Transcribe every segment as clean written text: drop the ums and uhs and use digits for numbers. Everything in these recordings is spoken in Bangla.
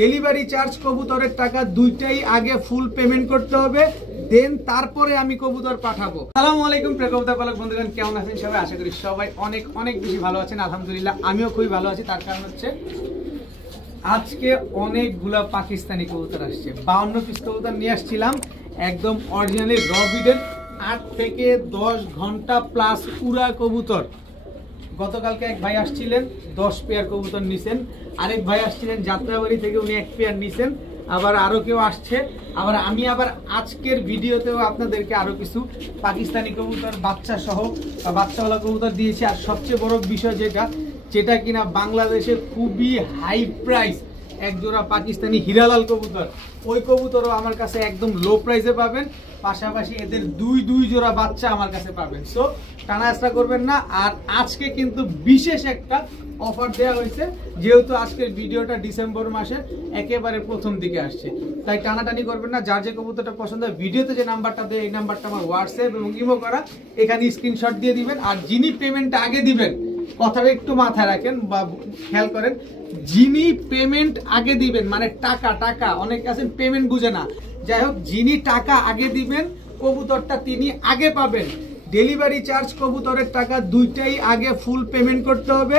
ডেলিভারি চার্জ কবুতরের টাকা দুইটাই আগে ফুল পেমেন্ট করতে হবে, দেন তারপরে আমি কবুতর পাঠাবো। আসসালামু আলাইকুম প্রিয় কবুতর পালক বন্ধুগণ, কেমন আছেন সবাই? আশা করি সবাই অনেক অনেক বেশি ভালো আছেন। আলহামদুলিল্লাহ আমিও খুবই ভালো আছি। তার কারণ হচ্ছে আজকে অনেকগুলা পাকিস্তানি কবুতর আসছে। 52 পিস কবুতর নিয়ে আসছিলাম, একদম অরিজিনালি রবিডের 8 থেকে 10 ঘন্টা প্লাস উড়া কবুতর। গতকালকে এক ভাই আসছিলেন 10 পেয়ার কবুতর নিছেন, আরেক ভাই আসছিলেন যাত্রাবাড়ি থেকে, উনি 1 পেয়ার নিছেন, আবার আরো কেউ আসছে। আমি আজকের ভিডিওতেও আপনাদেরকে আরো কিছু পাকিস্তানি কবুতর বাচ্চা সহ বাচ্চাওয়ালা কবুতর দিয়েছি। আর সবচেয়ে বড় বিষয় যেটা কিনা বাংলাদেশে খুবই হাই প্রাইস এক জোড়া পাকিস্তানি হিরালাল কবুতর, ওই কবুতরও আমার কাছে একদম লো প্রাইসে পাবেন। পাশাপাশি এদের দুই জোড়া বাচ্চা আমার কাছে পাবেন। সো টানা আশা করবেন না। আর আজকে কিন্তু বিশেষ একটা অফার দেওয়া হয়েছে, যেহেতু আজকের ভিডিওটা ডিসেম্বর মাসের একেবারে প্রথম দিকে আসছে, তাই টানাটানি করবেন না। যার যে কবুতরটা পছন্দ হয় ভিডিওতে যে নাম্বারটা দেয়, এই নাম্বারটা আমার হোয়াটসঅ্যাপ এবং ইমো করা, এখানে স্ক্রিনশট দিয়ে দিবেন। আর যিনি পেমেন্টটা আগে দিবেন, কথাটা একটু মাথায় রাখেন বা খেয়াল করেন, যিনি পেমেন্ট আগে দিবেন মানে টাকা অনেক আছেন পেমেন্ট বুঝে না, যাই হোক যিনি টাকা আগে দিবেন কবুতরটা তিনি আগে পাবেন। ডেলিভারি চার্জ কবুতরের টাকা দুইটাই আগে ফুল পেমেন্ট করতে হবে,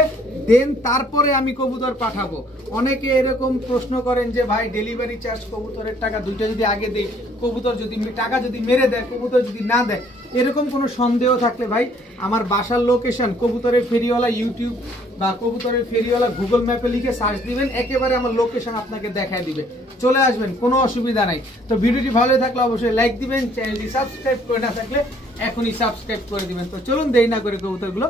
দেন তারপরে আমি কবুতর পাঠাবো। অনেকে এরকম প্রশ্ন করেন যে ভাই ডেলিভারি চার্জ কবুতরের টাকা দুইটা যদি আগে দেই, কবুতর যদি টাকা যদি মেরে দেয়, কবুতর যদি না দেয়, এরকম কোনো সন্দেহ থাকলে ভাই আমার বাসার লোকেশন কবুতরের ফেরিওয়ালা ইউটিউব বা কবুতরের ফেরিওয়ালা গুগল ম্যাপে লিখে সার্চ দিবেন, একেবারে আমার লোকেশন আপনাকে দেখায় দিবে, চলে আসবেন, কোনো অসুবিধা নাই। তো ভিডিওটি ভালো থাকলে অবশ্যই লাইক দিবেন, চ্যানেলটি সাবস্ক্রাইব করে না থাকলে এখনই সাবস্ক্রাইব করে দিবেন। তো চলুন দেরি না করে কবুতরগুলো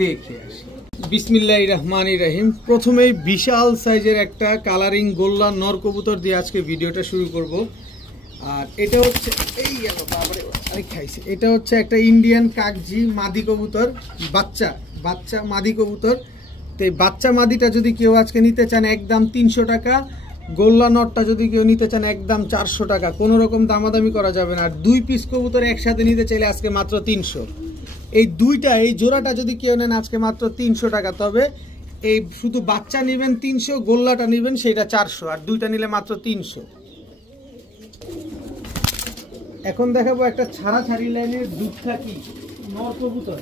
দেখে আসি। বিসমিল্লাহির রহমানির রহিম। প্রথমেই বিশাল সাইজের একটা কালারিং গোল্লা নর কবুতর দিয়ে আজকে ভিডিওটা শুরু করব। আর এটা হচ্ছে এটা হচ্ছে একটা ইন্ডিয়ান কাকজি মাদি কবুতর, বাচ্চা মাদি কবুতর। তো এই বাচ্চা মাদিটা যদি কেউ আজকে নিতে চান একদম 300 টাকা, গোল্লা নটটা যদি কেউ নিতে চান একদম 400 টাকা, কোনো রকম দামাদামি করা যাবে না। আর 2 পিস কবুতর একসাথে নিতে চাইলে আজকে মাত্র 300। এই জোড়াটা যদি কেউ নেন আজকে মাত্র 300 টাকা। তবে এই শুধু বাচ্চা নেবেন 300, গোল্লাটা নেবেন সেটা 400, আর দুইটা নিলে মাত্র 300। এখন দেখাবো একটা ছাড়াছাড়ি লাইনের দুধখাকি নর কবুতর।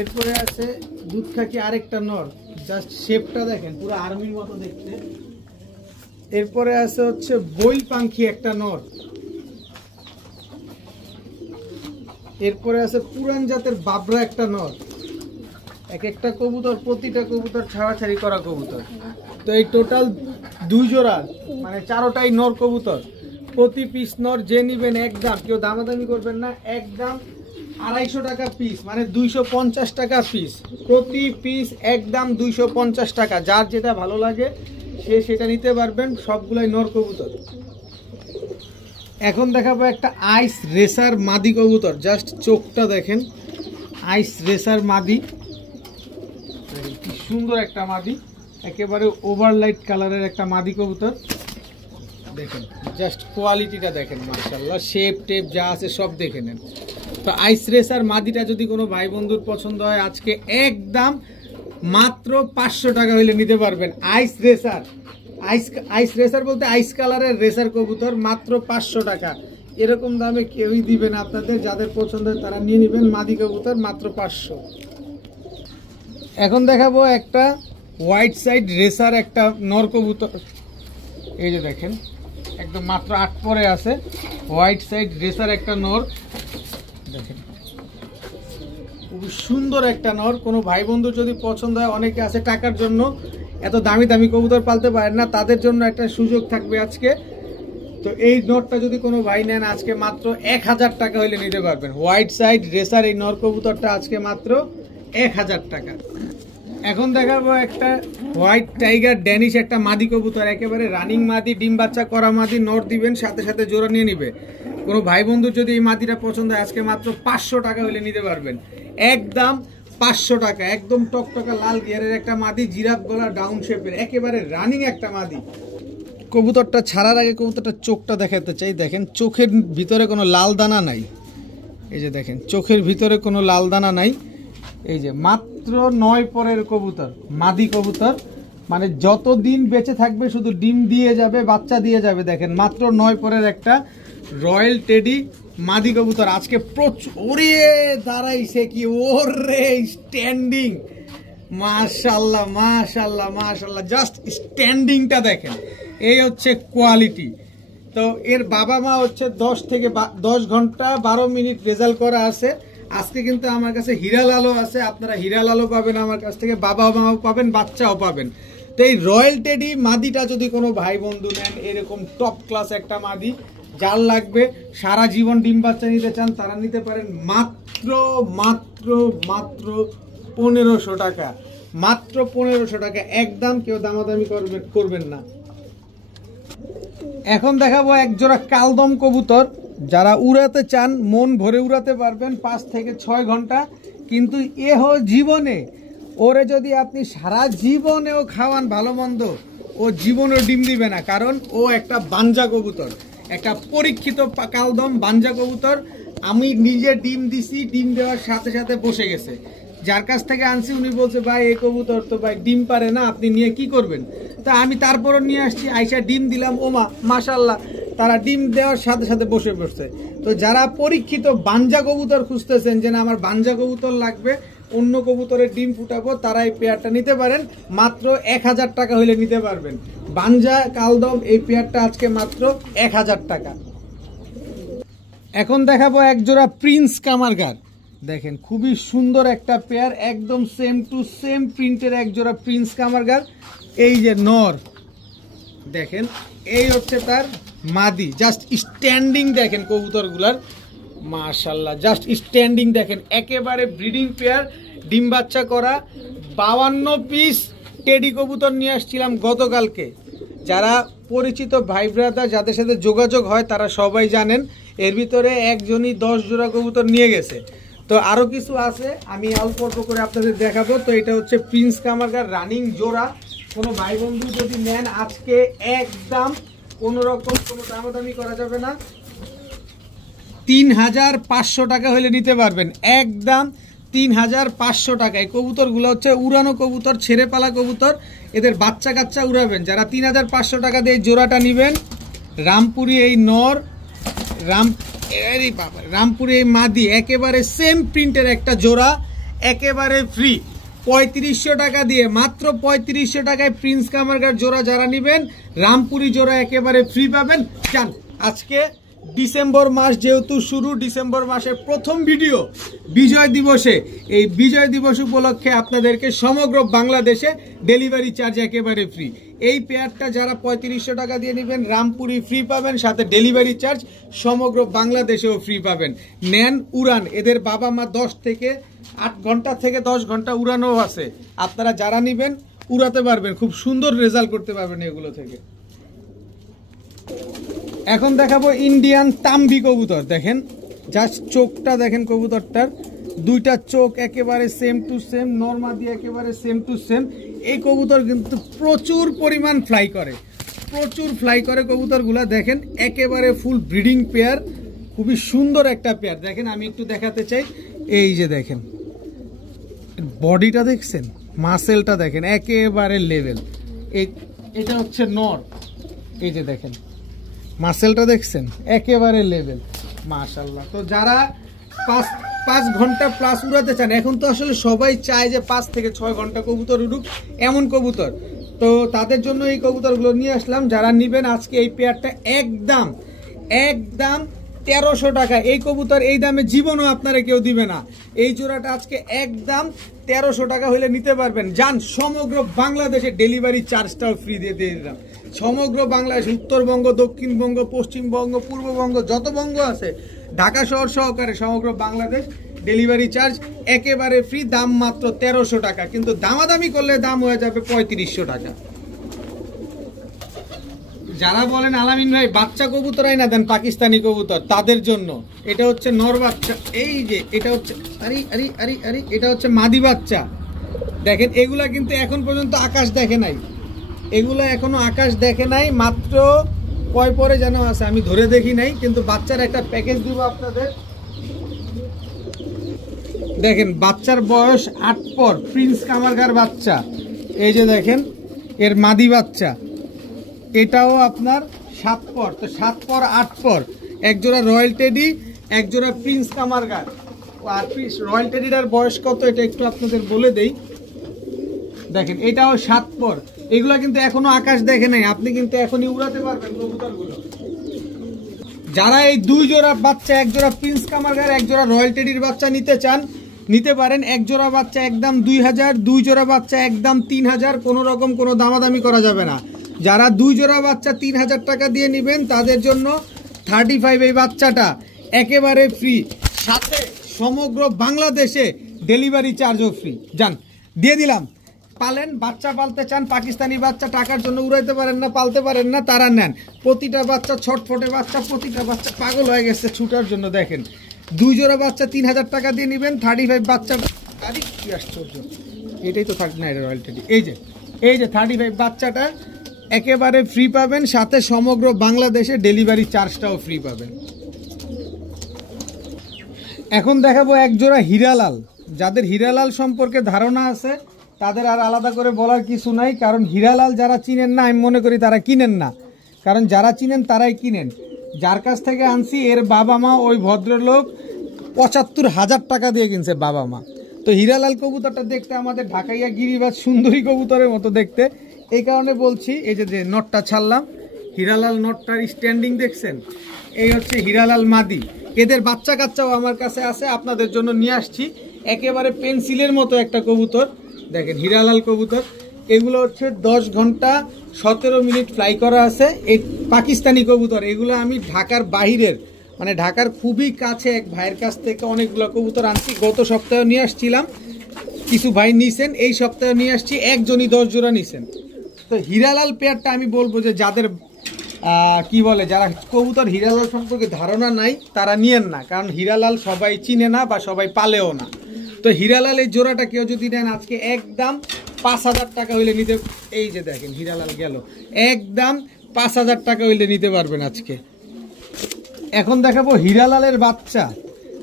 এরপরে আছে দুধখাকি আরেকটা নর, জাস্ট শেপটা দেখেন পুরো আর্মির মতো দেখতে। এরপরে আছে হচ্ছে বইল পাখি একটা নর। এরপরে আছে পুরান জাতের বাবরা একটা নর। এক একটা কবুতর, প্রতিটা কবুতর ছাড়াছাড়ি করা কবুতর। তো এই টোটাল 2 জোড়া মানে 4টাই নর কবুতর। প্রতি পিস নর যে নিবেন একদম, কেউ দামাদামি করবেন না, একদম 250 টাকা পিস, মানে 250 টাকা পিস। প্রতি পিস একদম 250 টাকা। যার যেটা ভালো লাগে সে সেটা নিতে পারবেন, সবগুলাই নর কবুতর। এখন দেখাবো একটা আইস রেসার মাদি কবুতর, জাস্ট চোখটা দেখেন, আইস রেসার মাদি, কি সুন্দর একটা মাদি, একেবারে ওভারলাইট কালারের একটা মাদি কবুতর। দেখেন জাস্ট কোয়ালিটিটা দেখেন, মাশাআল্লাহ, শেপ টেপ যা আছে সব দেখে নেন। তো আইস রেসার মাদিটা যদি কোনো ভাই বন্ধুর পছন্দ হয় আজকে একদম মাত্র 500 টাকা হইলে নিতে পারবেন। আইস রেসার বলতে আইস কালারের রেসার কবুতর, মাত্র 500 টাকা। এরকম দামে কেউই দিবে না আপনাদের, যাদের পছন্দ হয় তারা নিয়ে নেবেন। মাদি কবুতর মাত্র 500। এখন দেখাবো একটা হোয়াইট সাইড রেসার একটা নর কবুতর। এই যে দেখেন একদম মাত্র 8 পরে আছে, হোয়াইট সাইড রেসার একটা নর। দেখেন খুব সুন্দর একটা নর। কোনো ভাই বন্ধুর যদি পছন্দ হয়, অনেকে আছে টাকার জন্য এত দামি দামি কবুতর পালতে পারেন না, তাদের জন্য একটা সুযোগ থাকবে আজকে। তো এই নরটা যদি কোনো ভাই নেন আজকে মাত্র 1000 টাকা হইলে নিতে পারবেন। হোয়াইট সাইড রেসার এই নর কবুতরটা আজকে মাত্র 1000 টাকা। এখন দেখাবো একটা হোয়াইট টাইগার ড্যানিশ একটা মাদি কবুতর, একেবারে রানিং মাদি, ডিম বাচ্চা করা মাদি। নর দিবেন সাথে সাথে জোড়া নিয়ে নিবে। কোনো ভাই বন্ধুর যদি এই মাদিটা পছন্দ হয় আজকে মাত্র 500 টাকা হইলে নিতে পারবেন, একদম 500 টাকা। একদম টকটকা লাল গিয়ারের একটা মাদি, জিরাফ গলা, ডাউন শেপের, একেবারে রানিং একটা মাদি। কবুতরটা ছাড়ার আগে কবুতরটার চোখটা দেখাতে চাই। দেখেন চোখের ভিতরে কোনো লাল দানা নাই, এই যে দেখেন চোখের ভিতরে কোনো লাল দানা নাই। এই যে মাত্র 9 পরের কবুতর, মাদি কবুতর, মানে যত দিন বেঁচে থাকবে শুধু ডিম দিয়ে যাবে, বাচ্চা দিয়ে যাবে। দেখেন মাত্র 9 পরের একটা রয়্যাল টেডি মাদি কবুতর আজকে প্রচুর ওরে দাঁড়াইছে কি ওরে স্ট্যান্ডিং, মাশাআল্লাহ মাশাআল্লাহ মাশাআল্লাহ, জাস্ট স্ট্যান্ডিংটা দেখেন, এই হচ্ছে কোয়ালিটি। তো এর বাবা মা হচ্ছে 10 থেকে 10 ঘন্টা 12 মিনিট রেজাল্ট করা আছে। আজকে কিন্তু আমার কাছে হীরা লালও আছে, আপনারা হীরা লালও পাবেন আমার কাছ থেকে, বাবা মাও পাবেন, বাচ্চাও পাবেন। তো এই রয়্যাল টেডি মাদিটা যদি কোনো ভাই বন্ধু নেন, এরকম টপ ক্লাস একটা মাদি যার লাগবে, সারা জীবন ডিম বাচ্চা নিতে চান, তারা নিতে পারেন মাত্র মাত্র মাত্র 1500 টাকা, মাত্র 1500 টাকা একদম, কেউ দামাদামি করবেন না। এখন দেখাবো এক জোড়া কালদম কবুতর, যারা উড়াতে চান মন ভরে উড়াতে পারবেন 5 থেকে 6 ঘন্টা, কিন্তু জীবনে ওরে যদি আপনি সারা জীবনেও খাওয়ান ভালো মন্দ, ও জীবনেও ডিম দিবে না, কারণ ও একটা বাঞ্জা কবুতর, একটা পরীক্ষিত কালদম বাঞ্জা কবুতর। আমি নিজে ডিম দিছি, ডিম দেওয়ার সাথে সাথে বসে গেছে। যার কাছ থেকে আনছি উনি বলছে ভাই এই কবুতর তো ভাই ডিম পারে না, আপনি নিয়ে কি করবেন? তা আমি তারপরও নিয়ে আসছি, আইসা ডিম দিলাম, ওমা মাশাআল্লাহ, তারা ডিম দেওয়ার সাথে সাথে বসে বসছে। তো যারা পরীক্ষিত বাঞ্জা কবুতর খুঁজতেছেন যে না আমার বাঞ্জা কবুতর লাগবে, অন্য কবুতরের ডিম ফুটাবো, তারা এই পেয়ারটা নিতে পারেন, মাত্র 1000 টাকা হইলে নিতে পারবেন। বাঞ্জা কালদম এই পেয়ারটা আজকে মাত্র 1000 টাকা। এখন দেখাবো এক জোড়া প্রিন্স কামারগার, দেখেন খুবই সুন্দর একটা পেয়ার, একদম সেম টু সেম প্রিন্টের এক জোড়া প্রিন্স কামারগার। এই যে নর দেখেন, এই হচ্ছে তার মাদি, জাস্ট স্ট্যান্ডিং দেখেন কবুতরগুলার, মাশাআল্লাহ জাস্ট স্ট্যান্ডিং দেখেন, একেবারে ব্রিডিং পেয়ার, ডিম বাচ্চা করা। 52 পিস টেডি কবুতর নিয়ে আসছিলাম গতকালকে। যারা পরিচিত ভাই ব্রাদার যাদের সাথে যোগাযোগ হয় তারা সবাই জানেন, এর ভিতরে একজনই 10 জোড়া কবুতর নিয়ে গেছে। তো আরো কিছু আছে, আমি অল্প অল্প করে আপনাদের দেখাবো। তো এটা হচ্ছে প্রিন্স কামারগার রানিং জোড়া, কোনো ভাই বন্ধু যদি নেন আজকে একদম কোনো রকম কোনো দামাদামি করা যাবে না, 3500 টাকা হলে নিতে পারবেন, একদম 3500 টাকা। এই কবুতরগুলো হচ্ছে উড়ানো কবুতর, ছেড়ে পালা কবুতর, এদের বাচ্চা কাচ্চা উড়াবেন। যারা 3500 টাকা দিয়ে জোড়াটা নেবেন, রামপুরি এই নর, রামপুরি এই মাদি, একেবারে সেম প্রিন্টের একটা জোড়া, একেবারে ফ্রি 3500 টাকা দিয়ে, মাত্র 3500 টাকায় প্রিন্স কামারগার জোড়া যারা নেবেন, রামপুরি জোড়া একেবারে ফ্রি পাবেন। চান আজকে ডিসেম্বর মাস যেহেতু শুরু, ডিসেম্বর মাসের প্রথম ভিডিও বিজয় দিবসে, এই বিজয় দিবস উপলক্ষে আপনাদেরকে সমগ্র বাংলাদেশে ডেলিভারি চার্জ একেবারে ফ্রি। এই পেয়ারটা যারা 3500 টাকা দিয়ে নেবেন, রামপুরি ফ্রি পাবেন, সাথে ডেলিভারি চার্জ সমগ্র বাংলাদেশেও ফ্রি পাবেন। নেন উড়ান, এদের বাবা মা 10 থেকে 8 ঘন্টা থেকে 10 ঘন্টা উড়ানো আছে, আপনারা যারা নেবেন উড়াতে পারবেন, খুব সুন্দর রেজাল্ট করতে পারবেন এগুলো থেকে। এখন দেখাবো ইন্ডিয়ান তাম্বি কবুতর, দেখেন জাস্ট চোখটা দেখেন কবুতরটার, দুইটা চোখ একেবারে সেম টু সেম, নর্মাল দিয়ে একেবারে সেম টু সেম। এই কবুতর কিন্তু প্রচুর পরিমাণ ফ্লাই করে, প্রচুর ফ্লাই করে কবুতরগুলা, দেখেন একেবারে ফুল ব্রিডিং পেয়ার, খুবই সুন্দর একটা পেয়ার। দেখেন আমি একটু দেখাতে চাই, এই যে দেখেন বডিটা দেখছেন, মাসেলটা দেখেন একেবারে লেভেল। এটা হচ্ছে নর, এই যে দেখেন মাসেলটা দেখছেন একেবারে লেভেল, মাশাআল্লাহ। তো যারা 5 ঘন্টা প্লাস উড়াতে চান, এখন তো আসলে সবাই চায় যে 5 থেকে 6 ঘন্টা কবুতর উড়ুক এমন কবুতর, তো তাদের জন্য এই কবুতরগুলো নিয়ে আসলাম। যারা নেবেন আজকে এই পেয়ারটা একদম 1300 টাকা, এই কবুতর এই দামে জীবনও আপনারা কেউ দিবে না। এই জোড়াটা আজকে একদম 1300 টাকা হলে নিতে পারবেন। যান সমগ্র বাংলাদেশে ডেলিভারি চার্জটাও ফ্রি দিয়ে দিলাম, সমগ্র বাংলাদেশ, উত্তরবঙ্গ, দক্ষিণবঙ্গ, পশ্চিমবঙ্গ, পূর্ববঙ্গ, যত বঙ্গ আছে, ঢাকা শহর সহকারে সমগ্র বাংলাদেশ ডেলিভারি চার্জ একেবারে ফ্রি, দাম মাত্র 1300 টাকা, কিন্তু দামাদামি করলে দাম হয়ে যাবে 3500 টাকা। যারা বলেন আলামিন ভাই বাচ্চা কবুতরাই না দেন পাকিস্তানি কবুতর, তাদের জন্য এটা হচ্ছে নর বাচ্চা, এই যে এটা হচ্ছে এটা হচ্ছে মাদি বাচ্চা। দেখেন এগুলা কিন্তু এখন পর্যন্ত আকাশ দেখে নাই, এগুলো এখনো আকাশ দেখে নাই, মাত্র কয় পরে যেন আছে আমি ধরে দেখি নাই, কিন্তু বাচ্চার একটা প্যাকেজ দিব আপনাদের। দেখেন বাচ্চার বয়স 8 পর, প্রিন্স কামারগার বাচ্চা, এই যে দেখেন এর মাদি বাচ্চা, এটাও আপনার 7 পর। তো 7 পর 8 পর, এক জোড়া রয়্যাল টেডি, এক জোড়া প্রিন্স কামারগার। আর রয়্যাল টেডিটার বয়স কত এটা একটু আপনাদের বলে দেই। দেখেন এটাও 7 পর। এগুলা কিন্তু এখনো আকাশ দেখে নাই, আপনি কিন্তু এখনই উড়াতে পারবেন কবুতরগুলো। যারা এই 2 জোড়া বাচ্চা, এক জোড়া প্রিন্স কামারগার, এক জোড়া রয়্যাল টেডির বাচ্চা নিতে চান নিতে পারেন। এক জোড়া বাচ্চা একদম 2000, 2 জোড়া বাচ্চা একদম 3000, কোনো রকম কোনো দামাদামি করা যাবে না। যারা 2 জোড়া বাচ্চা 3000 টাকা দিয়ে নেবেন তাদের জন্য 35 এই বাচ্চাটা একেবারে ফ্রি, সাথে সমগ্র বাংলাদেশে ডেলিভারি চার্জও ফ্রি। যান দিয়ে দিলাম। পালেন, বাচ্চা পালতে চান, পাকিস্তানি বাচ্চা টাকার জন্য উড়াইতে পারেন না, পালতে পারেন না, তারা নেন। প্রতিটা বাচ্চা ছটফটে বাচ্চা, প্রতিটা বাচ্চা পাগল হয়ে গেছে ছুটার জন্য। দেখেন 2 জোড়া বাচ্চা 3000 টাকা দিয়ে নেবেন, 35 বাচ্চা। আরে কি আশ্চর্য, এটাই তো থাক না, এটা রয়্যাল টেডি। এই যে 35 বাচ্চাটা একেবারে ফ্রি পাবেন, সাথে সমগ্র বাংলাদেশে ডেলিভারি চার্জটাও ফ্রি পাবেন। এখন দেখাবো এক জোড়া হীরালাল। যাদের হীরালাল সম্পর্কে ধারণা আছে তাদের আর আলাদা করে বলার কিছু নাই, কারণ হীরালাল যারা চিনেন না, আমি মনে করি তারা কিনেন না, কারণ যারা চিনেন তারাই কিনেন। যার কাছ থেকে আনছি এর বাবা মা, ওই ভদ্রলোক ৭৫,০০০ টাকা দিয়ে কিনছে বাবা মা। তো হীরালাল কবুতরটা দেখতে আমাদের ঢাকাইয়া গিরিবাজ সুন্দরী কবুতরের মতো দেখতে, এই কারণে বলছি। এই যে নটটা ছাড়লাম, হীরালাল নটটার স্ট্যান্ডিং দেখছেন, এই হচ্ছে হীরালাল মাদি। এদের বাচ্চা কাচ্চাও আমার কাছে আছে, আপনাদের জন্য নিয়ে আসছি। একেবারে পেন্সিলের মতো একটা কবুতর, দেখেন হীরালাল কবুতর। এগুলো হচ্ছে 10 ঘন্টা 17 মিনিট ফ্লাই করা আছে। এই পাকিস্তানি কবুতর, এগুলো আমি ঢাকার বাহিরের, মানে ঢাকার খুবই কাছে এক ভাইয়ের কাছ থেকে অনেকগুলো কবুতর আনছি। গত সপ্তাহে নিয়ে আসছিলাম, কিছু ভাই নিছেন, এই সপ্তাহে নিয়ে আসছি, একজনই 10 জোড়া নিছেন। তো হীরালাল পেয়ারটা আমি বলবো যে যাদের কি বলে, যারা কবুতর হীরালাল সম্পর্কে ধারণা নাই তারা নিয়েন না, কারণ হীরালাল সবাই চিনে না বা সবাই পালেও না। তো হীরালাল এই জোড়াটা কেউ যদি নেন আজকে একদম 5000 টাকা হইলে নিতে, এই যে দেখেন হীরালাল গেল, একদম 5000 টাকা হইলে নিতে পারবেন আজকে। এখন দেখাবো হীরালালের বাচ্চা।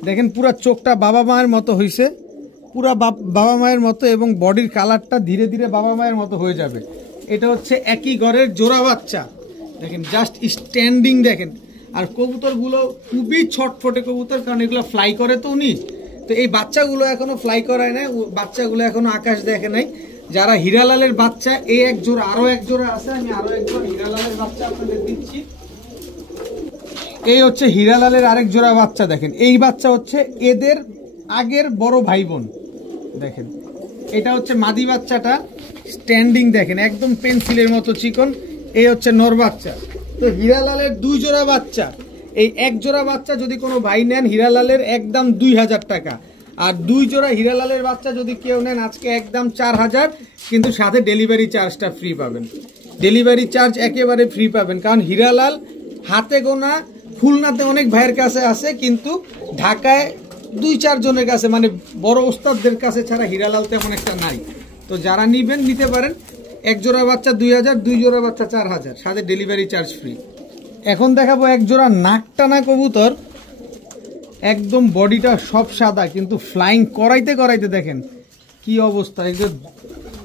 দেখেন পুরা চোখটা বাবা মায়ের মতো হয়েছে, পুরা বাবা মায়ের মতো, এবং বডির কালারটা ধীরে ধীরে বাবা মায়ের মতো হয়ে যাবে। এটা হচ্ছে একই ঘরের জোড়া বাচ্চা। দেখেন জাস্ট স্ট্যান্ডিং দেখেন। আর কবুতরগুলো খুবই ছটফটে কবুতর, কারণ এগুলো ফ্লাই করে তো উনি। তো এই বাচ্চাগুলো এখনো ফ্লাই করায় নাই, বাচ্চাগুলো এখনো আকাশ দেখে নাই। যারা হীরালালের বাচ্চা, এই এক জোড়া, আরো এক জোড়া আছে, আমি আরো এক জোড়া হীরালালের বাচ্চা আপনাদের দিচ্ছি। এই হচ্ছে হীরালালের আরেক জোড়া বাচ্চা। দেখেন এই বাচ্চা হচ্ছে এদের আগের বড় ভাই বোন। দেখেন এটা হচ্ছে মাদি বাচ্চাটা, স্ট্যান্ডিং দেখেন একদম পেন্সিলের মতো চিকন। এই হচ্ছে নর বাচ্চা। তো হীরালালের 2 জোড়া বাচ্চা, এই এক জোড়া বাচ্চা যদি কোনো ভাই নেন হীরালালের একদম 2000 টাকা, আর 2 জোড়া হীরালালের বাচ্চা যদি কেউ নেন আজকে একদম 4000, কিন্তু সাথে ডেলিভারি চার্জটা ফ্রি পাবেন। ডেলিভারি চার্জ একেবারে ফ্রি পাবেন, কারণ হীরালাল হাতে গোনা, খুলনাতে অনেক ভাইয়ের কাছে আছে, কিন্তু ঢাকায় 2-4 জনের কাছে, মানে বড় ওস্তাদদের কাছে ছাড়া হীরালাল তেমন একটা নাই। তো যারা নিবেন নিতে পারেন। এক জোড়া বাচ্চা 2000, 2 জোড়া বাচ্চা 4000, সাথে ডেলিভারি চার্জ ফ্রি। এখন দেখাবো এক জোড়া নাকটানা কবুতর। একদম বডিটা সব সাদা, কিন্তু ফ্লাইং করাইতে করাইতে দেখেন কি অবস্থা।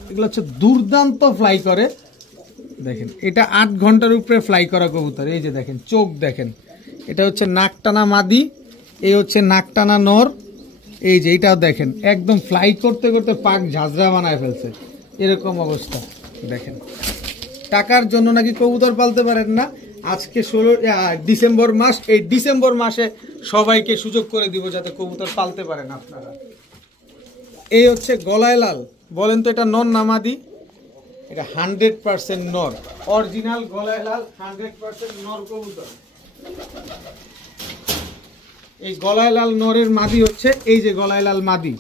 এগুলো হচ্ছে দুর্দান্ত ফ্লাই করে। দেখেন এটা 8 ঘন্টার উপরে ফ্লাই করা কবুতর। এই যে দেখেন চোখ দেখেন, এটা হচ্ছে নাকটানা মাদি, এই হচ্ছে নাকটানা নর। এই যে এটাও দেখেন একদম ফ্লাই করতে করতে পাক ঝাঁঝরা বানায় ফেলছে, এরকম অবস্থা। দেখেন টাকার জন্য নাকি কবুতর পালতে পারেন না। আজকে 16 ডিসেম্বর মাস, এই ডিসেম্বর মাসে সবাইকে সুযোগ করে দিব যাতে কবুতর পালতে পারেন আপনারা। এই হচ্ছে গলায় লাল। বলেন তো এটা নর না মাদি? এটা 100% নর, অরিজিনাল গলায় লাল 100% নর কবুতর। এই গলায় লাল নরের মাদি হচ্ছে এই যে গলায় লাল মাদি।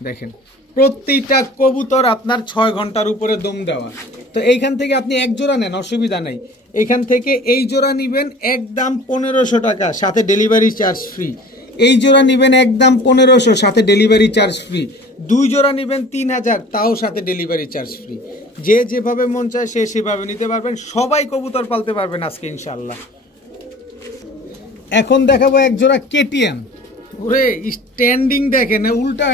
দেখেন প্রত্যেকটা কবুতর আপনার 6 ঘন্টার উপরে দম দেওয়া। তো এইখান থেকে আপনি এক জোড়া নেন, অসুবিধা নাই। এইখান থেকে এই জোড়া নিবেন একদম 1500 টাকা, সাথে ডেলিভারি চার্জ ফ্রি। এই জোড়া নিবেন একদম 1500, সাথে ডেলিভারি চার্জ ফ্রি। 2 জোড়া নিবেন 3000, তাও সাথে ডেলিভারি চার্জ ফ্রি। যে যেভাবে মন চায় সে সেভাবে নিতে পারবেন। সবাই কবুতর পালতে পারবেন আজকে ইনশাআল্লাহ। এখন দেখাবো এক জোড়া কেটিএম। ওরে স্ট্যান্ডিং দেখেন, উল্টা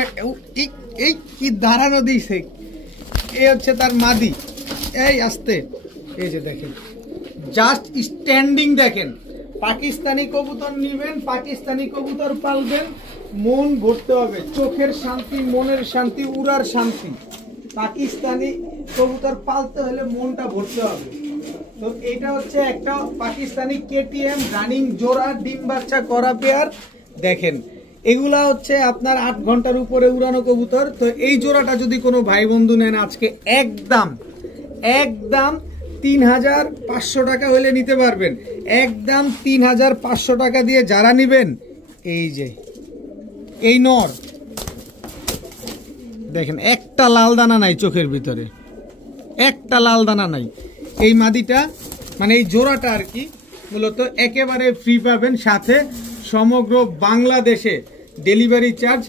এই কি দাঁড়ানো দিয়েছে। এই হচ্ছে তার মাদি। এই আসতে, এই যে দেখেন জাস্ট স্ট্যান্ডিং দেখেন। পাকিস্তানি কবুতর নিবেন, পাকিস্তানি কবুতর পালবেন, মন ভরতে হবে, চোখের শান্তি, মনের শান্তি, উড়ার শান্তি। পাকিস্তানি কবুতর পালতে হলে মনটা ভরতে হবে। তো এটা হচ্ছে একটা পাকিস্তানি কেটিএম রানিং জোড়া, ডিম বাচ্চা করা পেয়ার। দেখেন এগুলা হচ্ছে আপনার 8 ঘন্টার উপরে উড়ানো কবুতর। তো এই জোড়াটা যদি কোনো ভাই বন্ধু নেন আজকে একদম 3500 টাকা হলে নিতে পারবেন। একদম 3500 টাকা দিয়ে যারা নিবেন, এই যে এই নর দেখেন একটা লাল দানা নাই চোখের ভিতরে, একটা লাল দানা নাই। এই মাদিটা মানে এই জোড়াটা আর কি মূলত একেবারে ফ্রি পাবেন, সাথে সমগ্র বাংলাদেশে ডেলিভারি চার্জ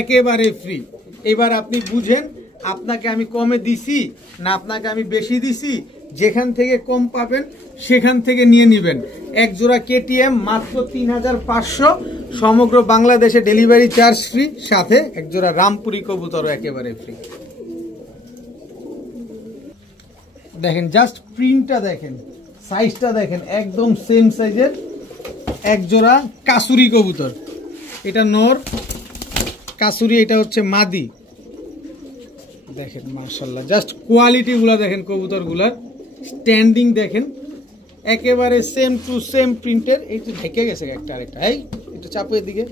একেবারে ফ্রি। এবার আপনি বুঝেন আপনাকে আমি কমে দিছি না আপনাকে আমি বেশি দিছি। যেখান থেকে কম পাবেন সেখান থেকে নিয়ে নেবেন। এক জোড়া কেটিএম মাত্র 3500, সমগ্র বাংলাদেশে ডেলিভারি চার্জ ফ্রি, সাথে এক জোড়া রামপুরি কবুতরও একেবারে ফ্রি। দেখেন জাস্ট প্রিন্টটা দেখেন, সাইজটা দেখেন, একদম সেম সাইজের এক জোড়া কাসুরি কবুতর। এটা নর কাসুরি, এটা হচ্ছে মাদি। দেখেন মাশাআল্লাহ জাস্ট কোয়ালিটি গুলা দেখেন, কবুতর গুলার স্ট্যান্ডিং দেখেন, একেবারে সেম টু সেম প্রিন্টের। এই তো ঢেকে গেছে একটা আরেকটা, এই এটা চাপের দিকে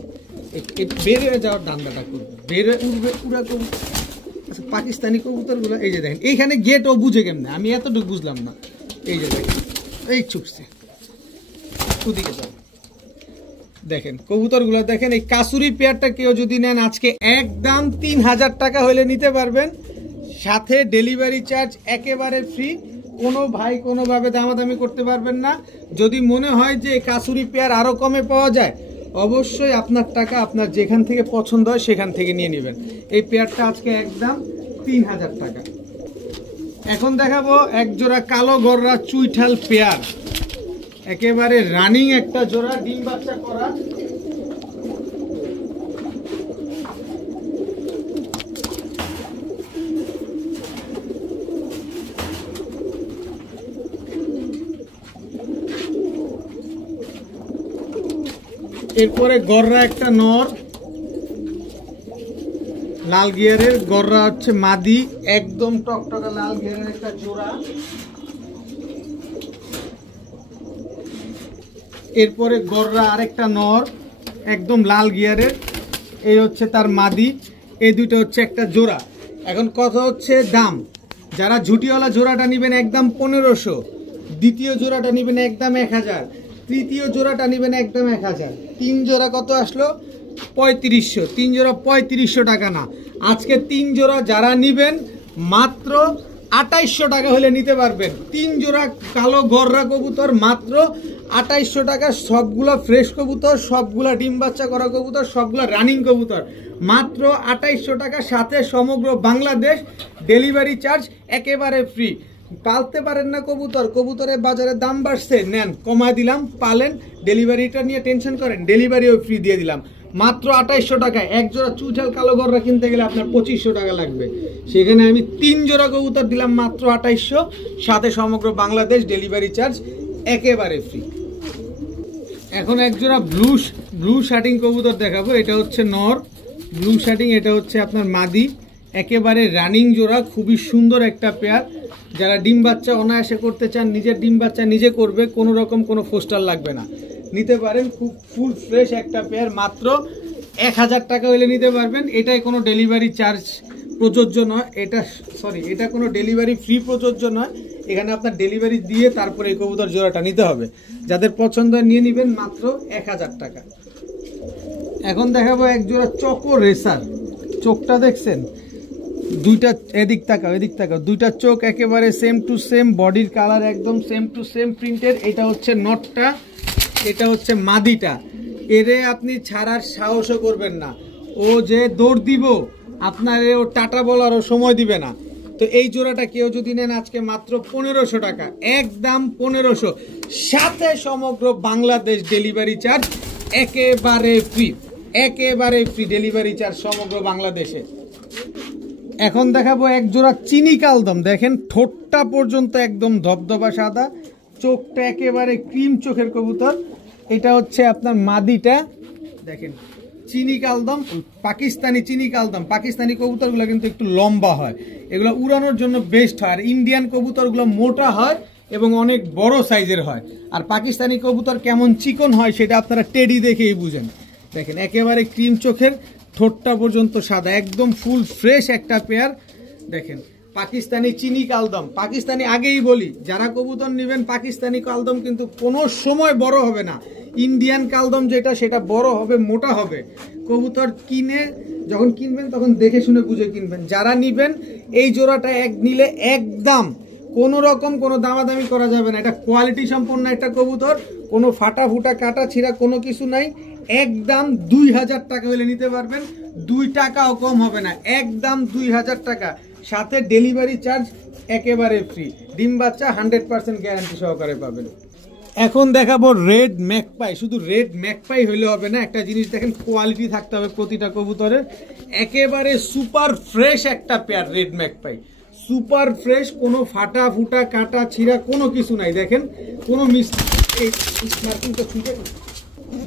বের হয়ে যাওয়ার ধান্দাটা করবে, বের উঠবে পুরা কবুতর। আচ্ছা পাকিস্তানি কবুতর গুলা এই যে দেখেন, এইখানে গেট ও বুঝে কেমনে, আমি এতটুকু বুঝলাম না। এই যে দেখেন এই ছুটছে ওদিকে যাও, দেখেন কবুতর গুলা দেখেন। এই কাসুরি পেয়ারটা কেউ যদি নেন আজকে একদম 3000 টাকা হলে নিতে পারবেন, সাথে ডেলিভারি চার্জ একেবারে ফ্রি। কোনো ভাই কোনোভাবে দামাদামি করতে পারবেন না। যদি মনে হয় যে কাসুরি পেয়ার আরো কমে পাওয়া যায়, অবশ্যই আপনার টাকা আপনার যেখান থেকে পছন্দ হয় সেখান থেকে নিয়ে নেবেন। এই পেয়ারটা আজকে একদম 3000 টাকা। এখন দেখাবো এক জোড়া কালো গররা চুইঠাল পেয়ার, একেবারে রানিং একটা জোড়া, ডিম বাচ্চা করা। এরপরে গররা একটা নর, লাল গিয়ারের গররা হচ্ছে মাদি, একদম টকটকা লাল গিয়ারের একটা জোড়া। এরপরে গররা আরেকটা নর, একদম লাল গিয়ারের, এই হচ্ছে তার মাদি। এই দুটো হচ্ছে একটা জোড়া। এখন কথা হচ্ছে দাম। যারা ঝুটিওয়ালা জোড়াটা নেবেন একদম 1500, দ্বিতীয় জোড়াটা নেবেন একদম 1000, তৃতীয় জোড়াটা নেবেন একদম 1000। 3 জোড়া কত আসলো? 3500। 3 জোড়া 3500 টাকা না, আজকে 3 জোড়া যারা নেবেন মাত্র 2800 টাকা হলে নিতে পারবেন। 3 জোড়া কালো গররা কবুতর মাত্র 2800 টাকা। সবগুলা ফ্রেশ কবুতর, সবগুলা ডিম বাচ্চা করা কবুতর, সবগুলা রানিং কবুতর, মাত্র 2800 টাকা, সাথে সমগ্র বাংলাদেশ ডেলিভারি চার্জ একেবারে ফ্রি। পালতে পারেন না কবুতর, কবুতরের বাজারে দাম বাড়ছে, নেন কমায় দিলাম, পালেন, ডেলিভারিটা নিয়ে টেনশন করেন, ডেলিভারিও ফ্রি দিয়ে দিলাম মাত্র 2800 টাকায়। এক জোড়া চুইঠাল কালো গররা কিনতে গেলে আপনার 2500 টাকা লাগবে, সেখানে আমি 3 জোড়া কবুতর দিলাম মাত্র 2800, সাথে সমগ্র বাংলাদেশ ডেলিভারি চার্জ একেবারে ফ্রি। এখন এক জোড়া ব্লু শার্টিং কবুতর দেখাবো। এটা হচ্ছে নর ব্লু শার্টিং, এটা হচ্ছে আপনার মাদি, একেবারে রানিং জোড়া, খুবই সুন্দর একটা পেয়ার। যারা ডিম বাচ্চা অনায়াসে করতে চান, নিজের ডিম বাচ্চা নিজে করবে, কোনো রকম কোনো ফোস্টার লাগবে না, নিতে পারেন। খুব ফুল ফ্রেশ একটা পেয়ার, মাত্র 1000 টাকা হলে নিতে পারবেন। এটাই কোনো ডেলিভারি চার্জ প্রযোজ্য নয়, এটা কোনো ডেলিভারি ফ্রি প্রযোজ্য নয়। এখানে আপনার ডেলিভারি দিয়ে তারপরে এই কবুতর জোড়াটা নিতে হবে। যাদের পছন্দ নিয়ে নেবেন মাত্র 1000 টাকা। এখন দেখাবো এক জোড়া চকো রেসার। চোখটা দেখছেন, দুইটা এদিক তাকাও এদিক তাকাও, দুইটা চোখ একেবারে সেম টু সেম, বডির কালার একদম সেম টু সেম প্রিন্টের। এটা হচ্ছে নটটা, এটা হচ্ছে মাদিটা। এরে আপনি ছাড়ার সাহসও করবেন না, ও যে দৌড় দিব আপনার ও টাটা বলারও সময় দিবে না। তো এই জোড়াটা কেউ যদি নেন আজকে মাত্র 1500 টাকা, একদম 1500, সাথে সমগ্র বাংলাদেশ ডেলিভারি চার্জ একেবারে ফ্রি, একেবারে ফ্রি ডেলিভারি চার্জ সমগ্র বাংলাদেশে। এখন দেখাবো এক জোড়া চিনি কালদম। দেখেন ঠোঁটটা পর্যন্ত একদম ধবধবা সাদা, চোখটা একেবারে ক্রিম চোখের কবুতর। এটা হচ্ছে আপনার মাদিটা, দেখেন চিনি কালদম, পাকিস্তানি চিনি কালদম। পাকিস্তানি কবুতরগুলো কিন্তু একটু লম্বা হয়, এগুলো উড়ানোর জন্য বেস্ট হয়। আর ইন্ডিয়ান কবুতরগুলো মোটা হয় এবং অনেক বড় সাইজের হয়। আর পাকিস্তানি কবুতর কেমন চিকন হয় সেটা আপনারা টেডি দেখেই বুঝেন। দেখেন একেবারে ক্রিম চোখের, ঠোঁটটা পর্যন্ত সাদা, একদম ফুল ফ্রেশ একটা পেয়ার। দেখেন পাকিস্তানি চিনি কালদম। পাকিস্তানি আগেই বলি, যারা কবুতর নেবেন পাকিস্তানি কালদম কিন্তু কোনো সময় বড় হবে না। ইন্ডিয়ান কালদম যেটা, সেটা বড় হবে, মোটা হবে। কবুতর যখন কিনবেন তখন দেখে শুনে বুঝে কিনবেন। যারা নিবেন এই জোড়াটা নিলে একদম কোনো রকম কোনো দামাদামি করা যাবে না। এটা কোয়ালিটি সম্পন্ন একটা কবুতর, কোনো ফাটা ফুটা কাটা ছিঁড়া কোনো কিছু নাই। একদম 2000 টাকা হলে নিতে পারবেন, 2 টাকাও কম হবে না, একদম 2000 টাকা। সাথে ডেলিভারি চার্জ একেবারে ফ্রি। ডিম বাচ্চা 100% গ্যারান্টি সহকারে পাবেন। এখন দেখাবো রেড ম্যাকপাই। শুধু রেড ম্যাকপাই হইলে হবে না, একটা জিনিস দেখেন কোয়ালিটি থাকতে হবে প্রতিটা কবুতরের। একেবারে সুপার ফ্রেশ একটা pair red magpie, super fresh, কোনো ফাটা ফুটা কাটা ছিঁড়া কোনো কিছু নাই। দেখেন কোনো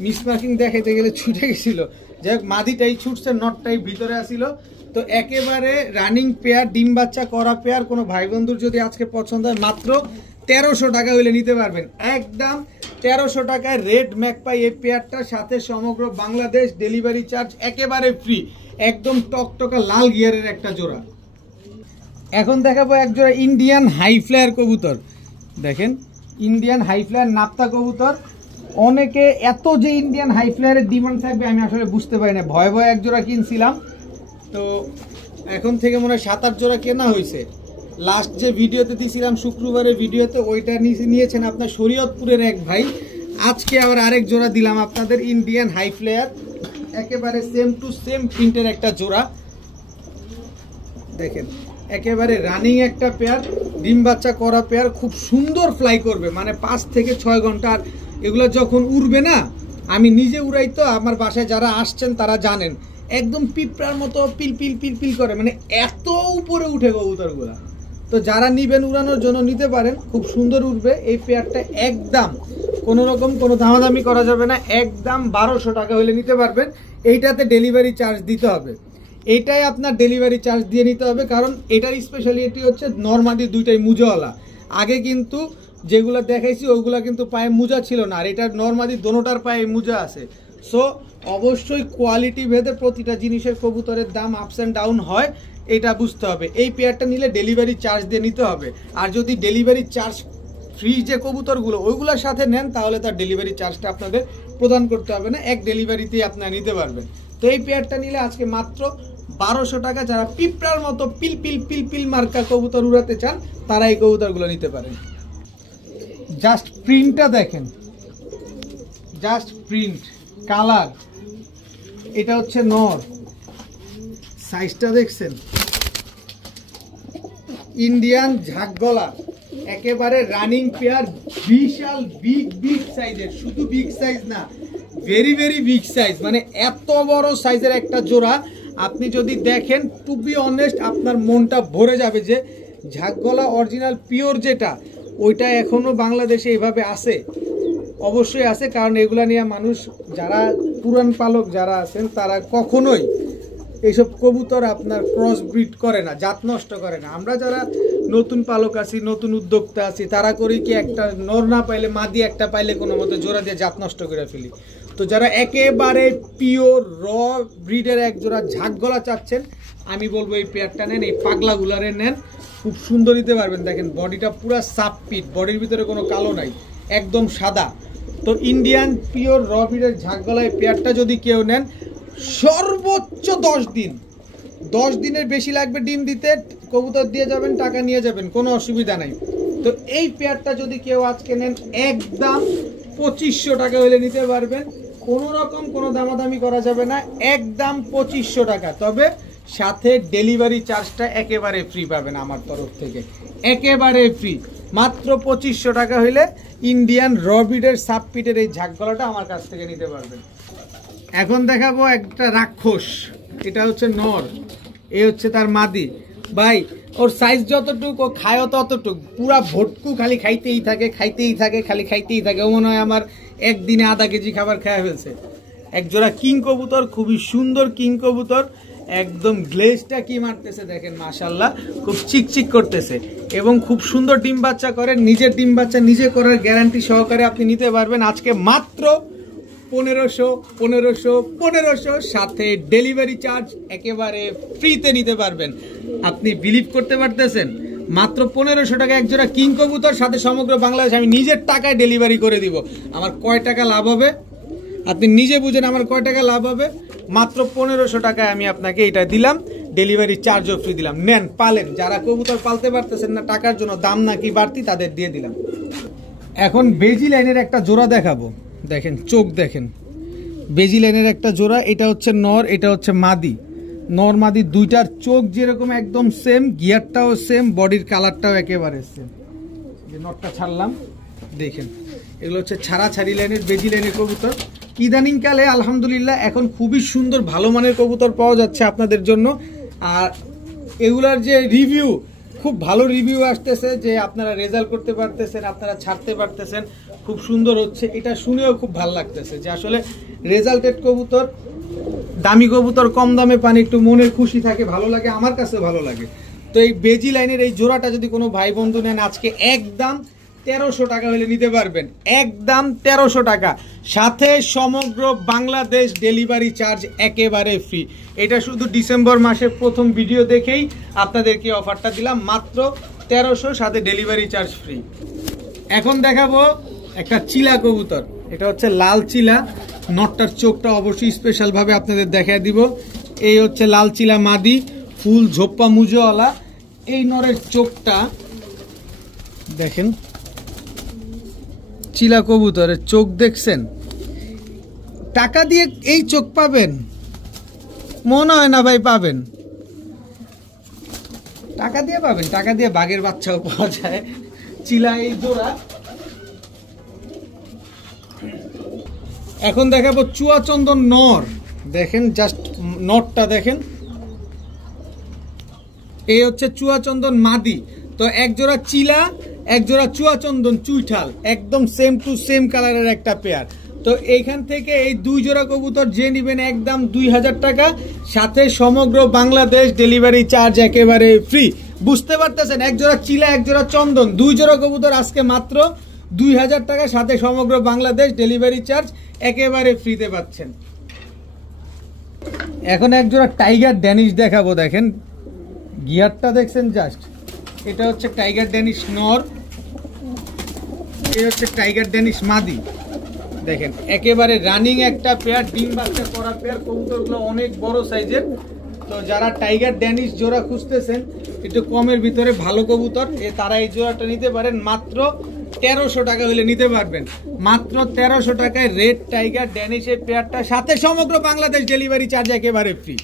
মিস মার্কিং দেখাইতে গেলে ছুটে গেছিল। যাই হোক মাদিটাই ছুটছে, নটটাই ভিতরে আসিল। তো একেবারে রানিং পেয়ার, ডিম বাচ্চা করা পেয়ার। কোনো ভাই বন্ধুর যদি আজকে পছন্দ হয় মাত্র 1300 টাকা হইলে নিতে পারবেন, একদম 1300 টাকায় রেড ম্যাকপাই এই পেয়ারটার সাথে সমগ্র বাংলাদেশ ডেলিভারি চার্জ একেবারে ফ্রি। একদম টকটকা লাল গিয়ারের একটা জোড়া। এখন দেখাবো এক জোড়া ইন্ডিয়ান হাই ফ্লায়ার কবুতর। দেখেন ইন্ডিয়ান হাই ফ্লায়ার নাপ্তা কবুতর। অনেকে এত যে ইন্ডিয়ান হাই ফ্লায়ারের ডিমান্ড থাকবে আমি আসলে বুঝতে পারি না। ভয়ে ভয়ে এক জোড়া কিনছিলাম, তো এখন থেকে মনে হয় 7-8 জোড়া কেনা হয়েছে। লাস্ট যে ভিডিওতে দিয়েছিলাম শুক্রবারের ভিডিওতে, ওইটা নিয়েছেন আপনার শরীয়তপুরের এক ভাই। আজকে আবার আরেক জোড়া দিলাম আপনাদের, ইন্ডিয়ান হাই ফ্লায়ার, একেবারে সেম টু সেম প্রিন্টের একটা জোড়া। দেখেন একেবারে রানিং একটা পেয়ার, ডিম বাচ্চা করা পেয়ার, খুব সুন্দর ফ্লাই করবে, মানে 5 থেকে 6 ঘন্টা। আর এগুলো যখন উড়বে না, আমি নিজে উড়াই, তো আমার বাসায় যারা আসছেন তারা জানেন, একদম পিঁপড়ার মতো পিল পিল পিল পিল করে, মানে এত উপরে উঠে কবুতরগুলা। তো যারা নিবেন উড়ানোর জন্য নিতে পারেন, খুব সুন্দর উঠবে এই পেয়ারটা। একদম কোনো রকম কোনো দামাদামি করা যাবে না, একদম 1200 টাকা হলে নিতে পারবেন। এইটাতে ডেলিভারি চার্জ দিতে হবে, এইটাই আপনার ডেলিভারি চার্জ দিয়ে নিতে হবে। কারণ এটার স্পেশালিটি হচ্ছে নরমাদি দুইটাই মুজাওয়ালা। আগে কিন্তু যেগুলো দেখাইছি ওইগুলো কিন্তু পায়ে মুজা ছিল না, আর এটার নরমাদি দোনোটার পায়ে মুজা আছে। সো অবশ্যই কোয়ালিটি ভেদে প্রতিটা জিনিসের কবুতরের দাম আপস অ্যান্ড ডাউন হয়, এটা বুঝতে হবে। এই পেয়ারটা নিলে ডেলিভারি চার্জ দিয়ে নিতে হবে। আর যদি ডেলিভারি চার্জ ফ্রি যে কবুতরগুলো ওইগুলোর সাথে নেন, তাহলে তার ডেলিভারি চার্জটা আপনাদের প্রদান করতে হবে না, এক ডেলিভারিতেই আপনারা নিতে পারবেন। তো এই পেয়ারটা নিলে আজকে মাত্র 1200 টাকা। যারা পিঁপড়ার মতো পিল পিল পিল পিল মার্কা কবুতর উড়াতে চান তারা এই কবুতরগুলো নিতে পারেন। জাস্ট প্রিন্টটা দেখেন, জাস্ট প্রিন্ট, কালার। এটা হচ্ছে নর, সাইজটা দেখছেন, ইন্ডিয়ান ঝাঁক গলা, একেবারে রানিং পেয়ার, বিশাল বিগ বিগ সাইজের। শুধু বিগ সাইজ না, ভেরি ভেরি বিগ সাইজ, মানে এত বড় সাইজের একটা জোড়া। আপনি যদি দেখেন, টু বি অনেস্ট, আপনার মনটা ভরে যাবে যে ঝাঁক গলা অরিজিনাল পিওর যেটা, ওইটা এখনো বাংলাদেশে এইভাবে আছে। অবশ্যই আছে, কারণ এগুলা নিয়ে মানুষ যারা পুরান পালক যারা আছেন তারা কখনোই এইসব কবুতর আপনার ক্রস ব্রিড করে না, জাত নষ্ট করে না। আমরা যারা নতুন পালক আছি, নতুন উদ্যোক্তা আছি, তারা করি কি, একটা নর না পাইলে মাদি একটা পাইলে কোনো মতো জোড়া দিয়ে জাত নষ্ট করে ফেলি। তো যারা একেবারে পিওর র ব্রিডের এক জোড়া ঝাঁক গলা চাচ্ছেন, আমি বলবো এই পেয়ারটা নেন, এই পাগলাগুলারে নেন, খুব সুন্দর দিতে পারবেন। দেখেন বডিটা পুরো সাপ পিট, বডির ভিতরে কোনো কালো নাই, একদম সাদা। তো ইন্ডিয়ান পিওর র ব্রিডের ঝাঁক গলা এই পেয়ারটা যদি কেউ নেন, সর্বোচ্চ 10 দিনের বেশি লাগবে ডিম দিতে, কবুতর দিয়ে যাবেন, টাকা নিয়ে যাবেন, কোনো অসুবিধা নাই। তো এই পেয়ারটা যদি কেউ আজকে নেন, একদম 2500 টাকা হলে নিতে পারবেন, কোনো রকম কোনো দামাদামি করা যাবে না, একদম 2500 টাকা। তবে সাথে ডেলিভারি চার্জটা একেবারে ফ্রি পাবেন আমার তরফ থেকে, একেবারে ফ্রি। মাত্র 2500 টাকা হইলে ইন্ডিয়ান র ব্রিডের সাব পিটের এই ঝাঁক গলাটা আমার কাছ থেকে নিতে পারবেন। এখন দেখাবো একটা রাক্ষস, এটা হচ্ছে নর। এই হচ্ছে তার মাদি ভাই। ওর সাইজ যতটুকু ও খায়ও ততটুকু, পুরা ভটকু খালি খাইতেই থাকে খালি খাইতেই থাকে। ও মনে হয় আমার একদিনে আধা কেজি খাবার খাওয়া ফেলছে। এক জোড়া কিং কবুতর, খুবই সুন্দর কিং কবুতর, একদম গ্লেজটা কি মারতেছে দেখেন মাশাআল্লাহ, খুব চিকচিক করতেছে এবং খুব সুন্দর ডিম বাচ্চা করে। নিজের ডিম বাচ্চা নিজে করার গ্যারান্টি সহকারে আপনি নিতে পারবেন আজকে মাত্র 1500 সাথে ডেলিভারি চার্জ একেবারে ফ্রিতে নিতে পারবেন। আপনি বিলিভ করতে পারতেছেন? মাত্র 1500 টাকা এক জোড়া কিং কবুতর, সাথে সমগ্র বাংলাদেশ আমি নিজের টাকায় ডেলিভারি করে দিব। আমার কয় টাকা লাভ হবে আপনি নিজে বুঝেন, আমার কয় টাকা লাভ হবে? মাত্র 1500 টাকায় আমি আপনাকে এটা দিলাম, ডেলিভারি চার্জও ফ্রি দিলাম। নেন, পালেন। যারা কবুতর পালতে পারতেছেন না, টাকার জন্য দাম নাকি বাড়তি, তাদের দিয়ে দিলাম। এখন বেজি লাইনের একটা জোড়া দেখাবো, দেখেন চোখ দেখেন, বেজি লাইনের একটা জোড়া। এটা হচ্ছে নর, এটা হচ্ছে মাদি। নর মাদি দুইটার চোখ যেরকম একদম সেম, গিয়ারটাও সেম, বডির কালারটাও একেবারে সেম। যে নটটা ছাড়লাম দেখেন, এগুলো হচ্ছে ছাড়াছাড়ি লাইনের বেজি লাইনের কবুতর। ইদানিং কালে আলহামদুলিল্লাহ এখন খুবই সুন্দর ভালো মানের কবুতর পাওয়া যাচ্ছে আপনাদের জন্য। আর এগুলার যে রিভিউ, খুব ভালো রিভিউ আসতেছে, যে আপনারা রেজাল্ট করতে পারতেছেন, আপনারা ছাড়তে পারতেছেন, খুব সুন্দর হচ্ছে। এটা শুনেও খুব ভালো লাগতেছে যে আসলে রেজাল্টেড কবুতর, দামি কবুতর কম দামে পানি, একটু মনের খুশি থাকে, ভালো লাগে, আমার কাছে ভালো লাগে। তো এই বেজি লাইনের এই জোড়াটা যদি কোনো ভাই বন্ধু নেন, আজকে একদম 1300 টাকা হলে নিতে পারবেন, একদম 1300 টাকা, সাথে সমগ্র বাংলাদেশ ডেলিভারি চার্জ একেবারে ফ্রি। এটা শুধু ডিসেম্বর মাসের প্রথম ভিডিও দেখেই আপনাদেরকে অফারটা দিলাম, মাত্র 1300, সাথে ডেলিভারি চার্জ ফ্রি। এখন দেখাবো একটা চিলা কবুতর, এটা হচ্ছে লাল চিলা। নটটার চোখটা অবশ্যই স্পেশাল ভাবে আপনাদের দেখা দিব। এই হচ্ছে লাল চিলা মাদি, ফুল ঝোপ্পা মুজোওয়ালা। এই নরের চোখটা দেখেন, চিলা কবুতরের চোখ দেখছেন? টাকা দিয়ে এই চোখ পাবেন? মনে হয় না ভাই পাবেন। টাকা দিয়ে পাবেন, টাকা দিয়ে বাঘের বাচ্চাও পাওয়া যায়। চিলা এই জোড়া। এখন দেখাবো চুয়াচন্দন নর, দেখেন জাস্ট নটটা দেখেন। এই হচ্ছে চুয়াচন্দন মাদি। তো এক জোড়া চিলা, এক জোড়া চুয়াচন্দন চুইঠাল, একদম সেম টু সেম কালারের একটা পেয়ার। তো এইখান থেকে এই দুই জোড়া কবুতর যে নিবেন একদম 2000 টাকা, সাথে সমগ্র বাংলাদেশ ডেলিভারি চার্জ একেবারে ফ্রি। বুঝতে পারতেছেন? এক জোড়া চিলা, এক জোড়া চন্দন, দুই জোড়া কবুতর আজকে মাত্র 2000 টাকা, সাথে সমগ্র বাংলাদেশ ডেলিভারি চার্জ একেবারে ফ্রিতে পাচ্ছেন। এখন এক জোড়া টাইগার ড্যানিশ দেখাবো, দেখেন গিয়ারটা দেখছেন জাস্ট। এটা হচ্ছে টাইগার ড্যানিশ নর, এই হচ্ছে টাইগার ড্যানিশ মাদি। দেখেন একেবারে রানিং একটা পেয়ার, ডিম বাচ্চা করা পেয়ার। কবুতরগুলো অনেক বড় সাইজের। তো যারা টাইগার ড্যানিশ জোড়া খুঁজতেছেন একটু কমের ভিতরে ভালো কবুতর, তারা এই জোড়াটা নিতে পারেন। মাত্র 1300 টাকা হলে নিতে পারবেন, মাত্র 1300 টাকায় রেড টাইগার ড্যানিশের পেয়ারটা, সাথে সমগ্র বাংলাদেশ ডেলিভারি চার্জ একেবারে ফ্রি,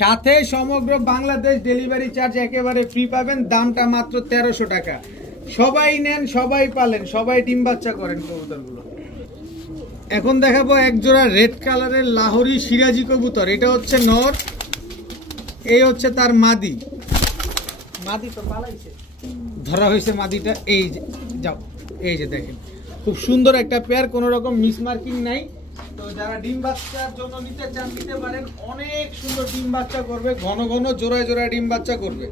সাথে সমগ্র বাংলাদেশ ডেলিভারি চার্জ একেবারে ফ্রি পাবেন। দামটা মাত্র 1300 টাকা। সবাই নেন, সবাই পালেন, সবাই ডিম বাচ্চা করেন কবুতরগুলো। এখন দেখাবো এক জোড়া রেড কালারের লাহোরি সিরাজি কবুতর। এটা হচ্ছে নর, এই হচ্ছে তার মাদি। মাদি তো পালাইছে, ধরা হয়েছে মাদিটা। এই যে যাও, এই যে দেখেন খুব সুন্দর একটা পেয়ার, কোনো রকম মিসমার্কিং নাই। তো যারা ডিম বাচ্চার জন্য নিতে চান নিতে পারেন, অনেক সুন্দর ডিম বাচ্চা করবে, ঘন ঘন জোড়ায় জোড়ায় ডিম বাচ্চা করবে।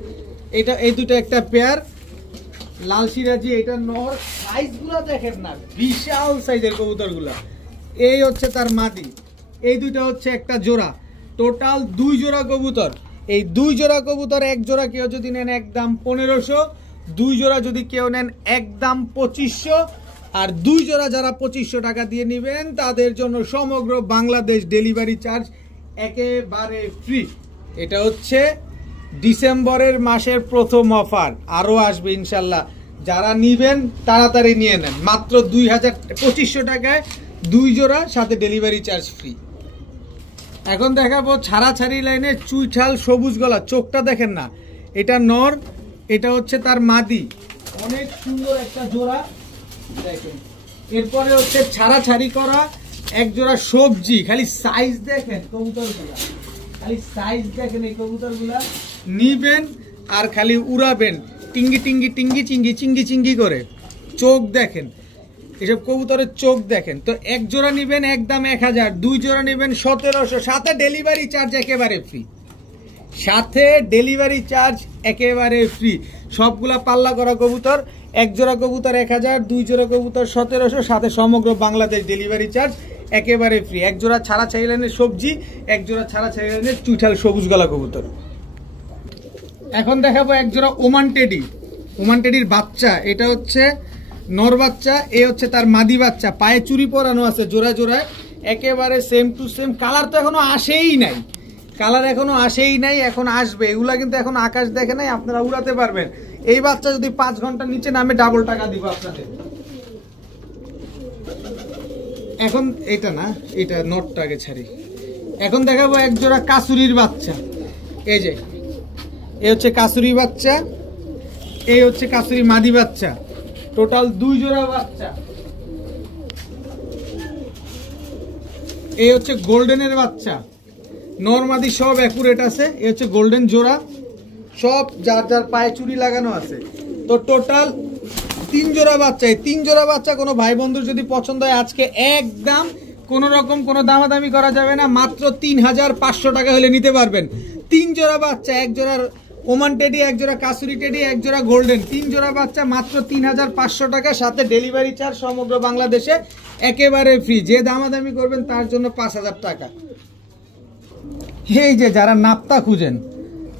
এটা এই দুটো একটা পেয়ার, লাল সিরাজি, এটা নর। সাইজগুলো দেখেন না, বিশাল সাইজের কবুতরগুলা। এই হচ্ছে তার মাদি। এই দুইটা হচ্ছে একটা জোড়া, টোটাল 2 জোড়া কবুতর। এই 2 জোড়া কবুতর, এক জোড়া কেউ যদি নেন একদম 1500, 2 জোড়া যদি কেউ নেন একদম 2500, আর 2 জোড়া যারা 2500 টাকা দিয়ে নেবেন তাদের জন্য সমগ্র বাংলাদেশ ডেলিভারি চার্জ একেবারে ফ্রি। এটা হচ্ছে ডিসেম্বরের মাসের প্রথম অফার, আরও আসবে ইনশাল্লাহ। যারা নিবেন তাড়াতাড়ি নিয়ে নেন, মাত্র 2500 টাকায় 2 জোড়া, সাথে ডেলিভারি চার্জ ফ্রি। এখন দেখাবো ছাড়াছাড়ি লাইনে চুইঠাল সবুজ গলা, চোখটা দেখেন না। এটা নর, এটা হচ্ছে তার মাদি, অনেক সুন্দর একটা জোড়া দেখেন। এরপরে হচ্ছে ছাড়াছাড়ি করা এক জোড়া সবজি, খালি সাইজ দেখেন কবুতরগুলা, খালি সাইজ দেখেন এই কবুতরগুলা নিবেন আর খালি উড়াবেন, টিঙ্গি টিঙ্গি টিঙ্গি চিঙ্গি চিঙ্গি চিঙ্গি করে। চোখ দেখেন, এসব কবুতরের চোখ দেখেন। তো এক জোড়া নিবেন একদম 1000, 2 জোড়া নিবেন 1700, সাথে ডেলিভারি চার্জ একেবারে ফ্রি, সাথে ডেলিভারি চার্জ একেবারে ফ্রি। সবগুলা পাল্লা করা কবুতর, এক জোড়া কবুতর 1000, 2 জোড়া কবুতর 1700, সাথে সমগ্র বাংলাদেশ ডেলিভারি চার্জ একেবারে ফ্রি। এক জোড়া ছাড়া চাইলেনের সবজি, এক জোড়া ছাড়া চাইলেনের চুইঠাল সবুজ গলা কবুতর। এখন দেখাবো এক জোড়া ওমান টেডি, ওমান টেডির বাচ্চা। এটা হচ্ছে নর বাচ্চা, এ হচ্ছে তার মাদি বাচ্চা। পায়ে চুরি পরানো আছে জোড়ায় জোড়ায়, একেবারে সেম টু সেম। কালার তো এখনো আসেই নাই, কালার এখনো আসেই নাই, এখন আসবে। এগুলা কিন্তু এখন আকাশ দেখে নাই, আপনারা উড়াতে পারবেন। এই বাচ্চা যদি 5 ঘন্টার নিচে নামে ডাবল টাকা দিব আপনাদের। এখন এটা না, এটা নটটা আগে ছাড়ি। এখন দেখাবো এক জোড়া কাসুরির বাচ্চা। এই যে এ হচ্ছে কাসুরি বাচ্চা, এই হচ্ছে কাসুরি মাদি বাচ্চা। টোটাল 2 জোড়া বাচ্চা। এই হচ্ছে গোল্ডেনের বাচ্চা, নরমাদি সব অ্যাকুরেট আছে। এই হচ্ছে গোল্ডেন জোড়া, সব যার যার পায়ে চুড়ি লাগানো আছে। তো টোটাল 3 জোড়া বাচ্চা। এই 3 জোড়া বাচ্চা কোনো ভাই বন্ধুর যদি পছন্দ হয়, আজকে একদম কোনো রকম কোনো দামাদামি করা যাবে না, মাত্র 3500 টাকা হলে নিতে পারবেন। 3 জোড়া বাচ্চা, এক জোড়ার ওমান টেডি, এক জোড়া কাসুরি টেডি, এক জোড়া গোল্ডেন, 3 জোড়া বাচ্চা মাত্র 3500 টাকা, সাথে ডেলিভারি চার্জ সমগ্র বাংলাদেশে একেবারে ফ্রি। যে দামাদামি করবেন তার জন্য 5000 টাকা। এই যে যারা নাপ্তা খুঁজেন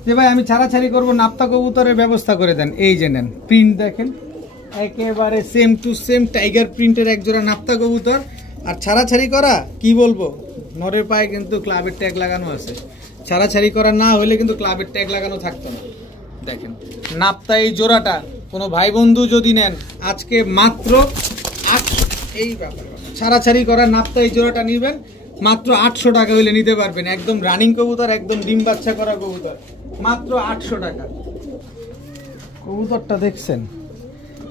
যে ভাই আমি ছাড়াছাড়ি করবো, নাপ্তা কবুতরের ব্যবস্থা করে দেন। এই যে নেন, প্রিন্ট দেখেন একেবারে সেম টু সেম টাইগার প্রিন্টের এক জোড়া নাপ্তা কবুতর। আর ছাড়াছাড়ি করা কি বলবো, নরের পায়ে কিন্তু ক্লাবের ট্যাগ লাগানো আছে। ছাড়াছাড়ি করা না হলে কিন্তু ক্লাবের ট্যাগ লাগানো থাকতো না। দেখেন নাপ্তা এই জোড়াটা কোনো ভাই বন্ধু যদি নেন, আজকে মাত্র 800। এই ব্যাপার, ছাড়াছাড়ি করা নাপ্তা এই জোড়াটা নিবেন মাত্র 800 টাকা হইলে নিতে পারবেন। একদম রানিং কবুতর, একদম ডিম বাচ্চা করা কবুতর, মাত্র 800 টাকা। কবুতরটা দেখছেন,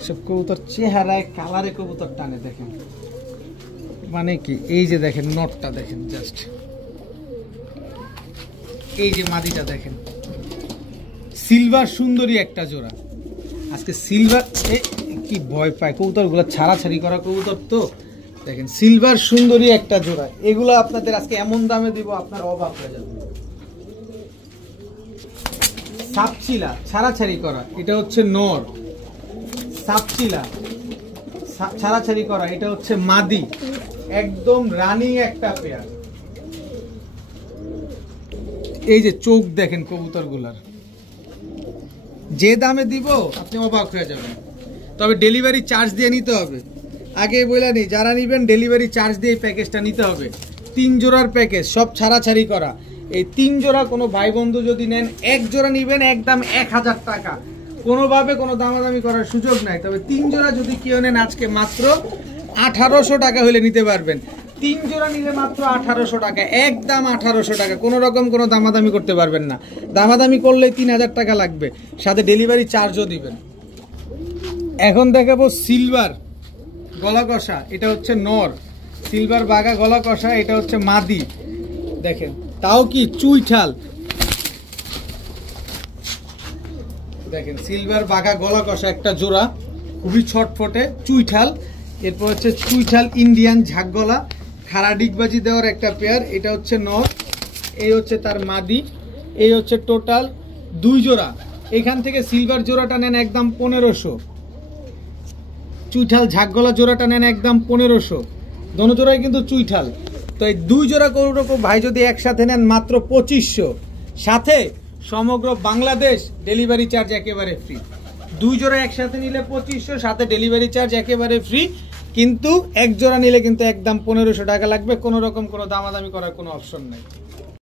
সব কবুতর চেহারায় কালারে কবুতর টানে। দেখেন মানে কি, এই যে দেখেন নটটা দেখেন, জাস্ট এই যে মাদিটা দেখেন, সিলভার সুন্দরী একটা জোড়া। আজকে সিলভার কি ভয় পায় কবুতর গুলা, ছাড়াছাড়ি করা কবুতর তো। দেখেন সিলভার সুন্দরী একটা জোড়া, এগুলো আপনাদের আজকে এমন দামে দিব আপনার অবাক হয়ে যাবে। সাপচিলা ছাড়াছাড়ি করা, এটা হচ্ছে নর। সাপচিলা ছাড়াছাড়ি করা, এটা হচ্ছে মাদি, একদম রানিং একটা পেয়ার। এই যে চোখ দেখেন কবুতর গুলার, যে দামে দিব আপনি অবাক হয়ে যাবেন। তবে ডেলিভারি চার্জ দিয়ে নিতে হবে। আগে বলে নি, যারা নিবেন ডেলিভারি চার্জ দিয়ে প্যাকেজটা নিতে হবে। 3 জোড়ার প্যাকেজ, সব ছাড়াছাড়ি করা। এই 3 জোড়া কোনো ভাই বন্ধু যদি নেন, এক জোড়া নিবেন একদম 1000 টাকা, কোনোভাবে কোনো দামাদামি করার সুযোগ নাই। তবে 3 জোড়া যদি কেউ নেন, আজকে মাত্র 1800 টাকা হলে নিতে পারবেন। 3 জোড়া নিলে মাত্র 1800 টাকা, একদম 1800 টাকা, কোনো রকম কোনো দামাদামি করতে পারবেন না। দামাদামি করলে 3000 টাকা লাগবে, সাথে ডেলিভারি চার্জও দিবেন। এখন দেখাবো সিলভার গলা কষা, এটা হচ্ছে নর। সিলভার বাঘা গলা কষা, এটা হচ্ছে মাদি। দেখেন তাও কি চুইঠাল, দেখেন সিলভার বাঘা গলা কষা একটা জোড়া, খুবই ছটফটে চুইঠাল। এরপর হচ্ছে চুইঠাল ইন্ডিয়ান ঝাঁক গলা, খাড়া ডিগবাজি দেওয়ার একটা পেয়ার, এটা হচ্ছে নর, এই হচ্ছে তার মাদি। এই হচ্ছে টোটাল 2 জোড়া। এখান থেকে সিলভার জোড়াটা নেন একদম 1500, চুইঠাল ঝাঁকগলা জোড়াটা নেন একদম 1500। দোনো জোড়াই কিন্তু চুইঠাল। তো এই 2 জোড়া গরু ভাই যদি একসাথে নেন মাত্র 2500, সাথে সমগ্র বাংলাদেশ ডেলিভারি চার্জ একেবারে ফ্রি। 2 জোড়া একসাথে নিলে 2500, সাথে ডেলিভারি চার্জ একেবারে ফ্রি। কিন্তু এক জোড়া নিলে কিন্তু একদম 1500 টাকা লাগবে, কোনো রকম কোনো দামাদামি করার কোনো অপশন নেই।